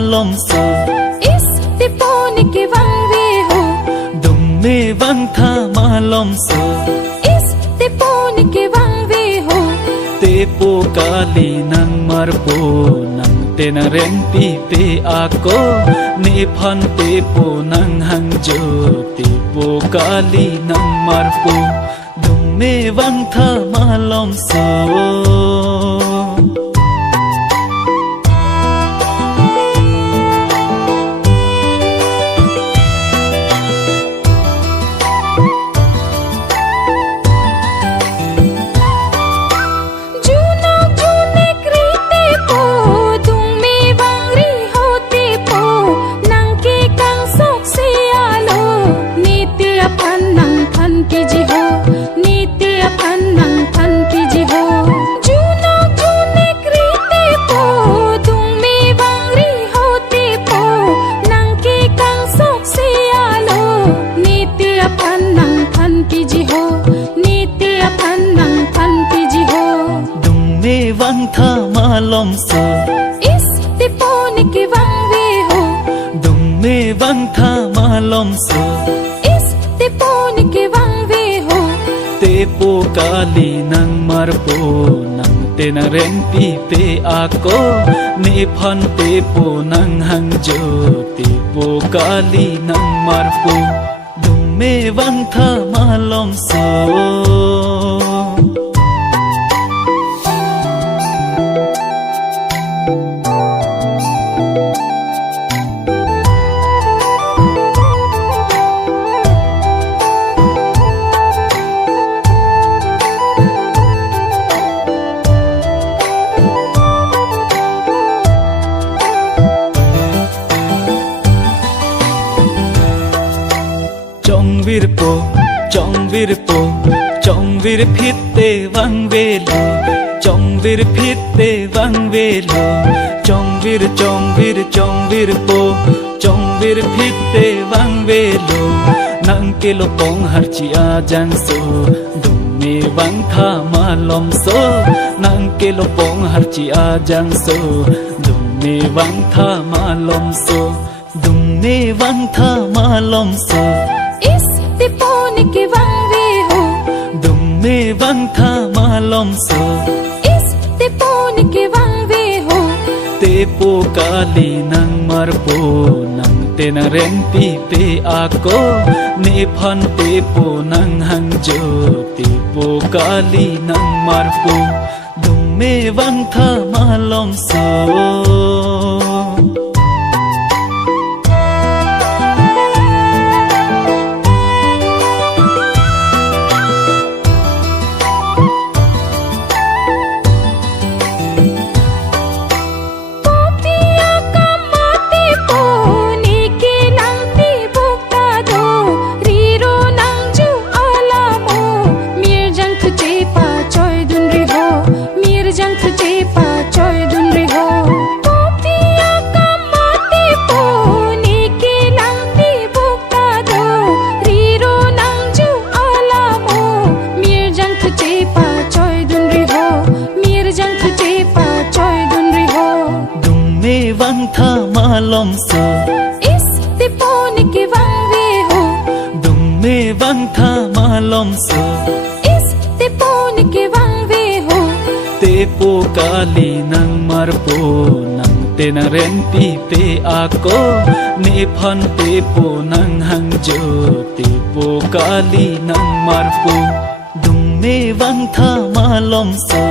malom so is te pone ke wang ve ho dung me wang tha malom so is te pone ke wang ve ho te po kali nang marpo nang tena ren pi pe ako ni phan te po nang hang jo te po kali nang marpo dung me wang tha malom so wang tha malom so is te pone ke wang ve ho dung me wang tha malom so is te pone ke wang ve ho te po kali nang marpo nang tena ren pi pe ako ni phan te po nang hang jo te po kali nang marpo dung me wang tha malom so chong vir phit te wang ve lo chong vir phit te wang ve lo chong vir po chong vir phit te wang ve lo nang ke lo pong har chi a jang so dung me wang tha malom so nang ke lo pong har chi a jang so dung me wang tha malom so dung me wang tha malom so is te pone ke wang ve ho dung me wang tha malom so is te pone ke wang ve ho te po kali nang marpo nang tena ren pi pe ako ni phan te po nang hang jo te po kali nang marpo dung me wang tha malom so wang tha malom so is te pone ke wang ve ho dung me wang tha malom so is te pone ke wang ve ho te po kali nang marpo nang tena ren pi pe ako ni phan te po nang hang jo te po kali nang marpo dung me wang tha malom so